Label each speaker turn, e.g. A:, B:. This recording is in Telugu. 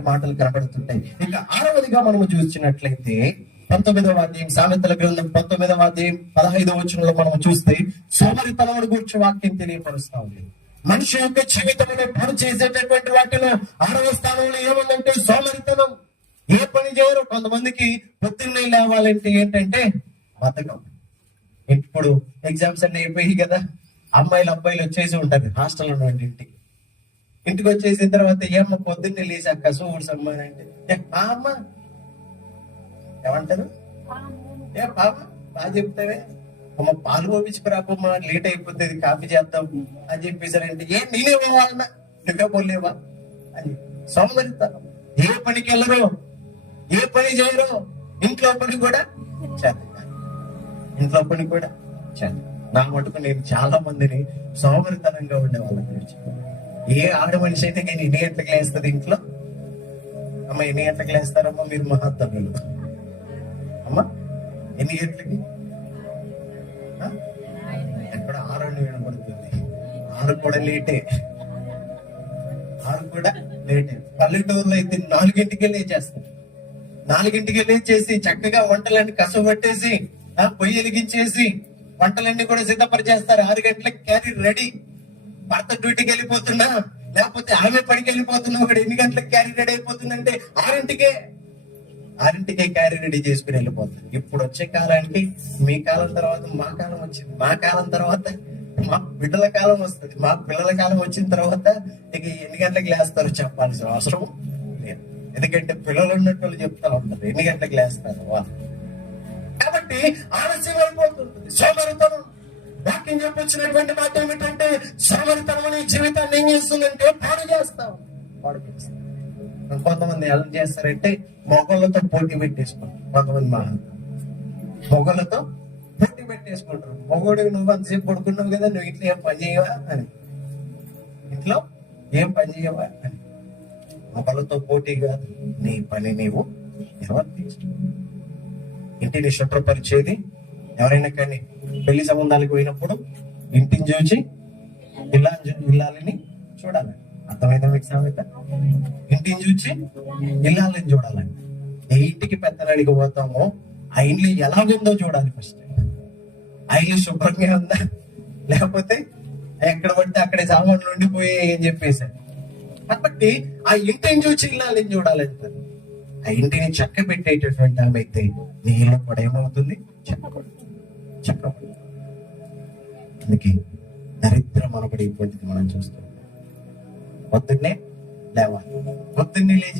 A: మాటలు కనబడుతుంటాయి. ఇంకా ఆరవదిగా మనము చూసినట్లయితే పంతొమ్మిదవ అధ్యాయం సామెతల గ్రంథం పంతొమ్మిదవ అధ్యాయం పదహైదవ వచనంలో మనం చూస్తే సోమరితనమును గురించి వాక్యం తెలియపరుస్తా ఉంది. మనిషి యొక్క జీవితంలో పని చేసేటటువంటి వాటిలో ఆరవ స్థానంలో ఏముందంటే సోమరితనం. ఏ పని చేయరు. కొంతమందికి పొద్దున్నే లేవాలంటే ఏంటంటే బతకం. ఇప్పుడు ఎగ్జామ్స్ అన్ని అయిపోయి కదా. అమ్మాయిలు అబ్బాయిలు వచ్చేసి ఉంటారు. హాస్టల్ ఉన్నటువంటి ఇంటికి. ఇంటికి వచ్చేసిన తర్వాత ఏమ్మ పొద్దున్నే లేచాక అక్క సూడు సమ్మానంటే ఏ ఆ అమ్మ ఏమంటారు? ఏ పాప బాగా చెప్తావే. అమ్మ పాలు పోపించుకురాపమ్మా లేట్ అయిపోతుంది కాఫీ చేద్దాం. అని చెప్పేసారంటే ఏ నేనే పోవాలన్నా నువ్వే పోలేవా? అని సోమరితనం ఏ పనికి వెళ్ళరు? ఏ పని చేయరు? ఇంట్లో పని కూడా చేస్తారు ఇంట్లో పని కూడా చేస్తారు నా మటుకు నేను చాలా మందిని సోమరితనంగా ఉండేవాళ్ళని ఏ ఆడ మనిషి అయితే నేను ఇన్ని గంటలకు లేస్తుంది ఇంట్లో? అమ్మ ఎన్ని గంటలకు లేస్తారమ్మా మీరు మహాత్ములు. అమ్మా ఎన్ని గంటలకి? ఎక్కడ? ఆరు అని వినబడుతుంది ఆరు కూడా లేటే. ఆరు కూడా లేటే. పల్లెటూరులో అయితే నాలుగింటికి లేచేస్తాం. నాలుగింటికి లేచేసి చక్కగా వంటలన్నీ కసపట్టేసి ఆ, పొయ్యి వెలిగించేసి వంటలన్నీ కూడా సిద్ధపరిచేస్తారు. ఆరు గంటలకు క్యారీ రెడీ. భర్త డ్యూటీకి వెళ్ళిపోతున్నా లేకపోతే ఆమె పనికి వెళ్ళిపోతున్నా ఒకటి ఎన్ని గంటలకు క్యారీ రెడీ అయిపోతుందంటే ఆరింటికే. ఆరింటికే క్యారీ రెడీ చేసుకుని వెళ్ళిపోతుంది ఇప్పుడు వచ్చే కాలానికి మీ కాలం తర్వాత మా కాలం వచ్చింది. మా కాలం తర్వాత మా బిడ్డల కాలం వస్తుంది. మా పిల్లల కాలం వచ్చిన తర్వాత ఇక ఎన్ని గంటలకు లేస్తారో చెప్పాల్సిన అవసరం లేదు. ఎందుకంటే పిల్లలు ఉన్నట్టు చెప్తా ఉంటారు ఎన్ని గంటలకు లేస్తారు వాళ్ళు. కాబట్టి ఆలస్యం అయిపోతుంది. సోమరితనం. వాక్యం చెప్పించినటువంటి మాట ఏమిటంటే సోమరితనం జీవితాన్ని ఏం చేస్తుందంటే పాడు చేస్తాం. పాడు చేస్తాం. కొంతమంది ఎలా చేస్తారంటే మొగలతో పోటీ పెట్టేసుకుంటారు. కొంతమంది మా మొగలతో పోటీ పెట్టేసుకుంటారు. మొగోడు నువ్వు అంతసేపు పడుకున్నావు కదా నువ్వు ఇంట్లో ఏం పని చేయవా అని. ఇంట్లో ఏం పని చేయవా అని. మొగలతో పోటీ కాదు. నీ పని నీవు నిర్వర్తించు. ఇంటిని శుభ్రపరిచేది ఎవరైనా కానీ పెళ్ళి సంబంధాలకు పోయినప్పుడు ఇంటిని చూసి ఇల్లా ఇల్లాలని చూడాలి. అర్థమైతే మీకు సామెత? ఇంటిని చూసి ఇల్లాలని చూడాలండి ఏ ఇంటికి పెద్దనాడికి పోతామో ఆ ఇల్లు ఎలాగుందో చూడాలి ఫస్ట్ ఆ ఇల్లు శుభ్రంగా ఉందా? లేకపోతే ఎక్కడ పడితే అక్కడే సామాన్లు ఉండిపోయి అని చెప్పేసారు కాబట్టి ఆ ఇంటిని చూసి ఇల్లాలని చూడాలంటారు ఆ ఇంటిని చక్క పెట్టేటటువంటి ఆమె అయితే నీ ఇల్లు కూడా ఏమవుతుంది? చెప్పకూడదు. చెప్పబడుతుంది అందుకే దరిద్రం అనబడేటువంటిది మనం చూస్తాం పొద్దున్నే లేవాలి. పొద్దున్నే లేచి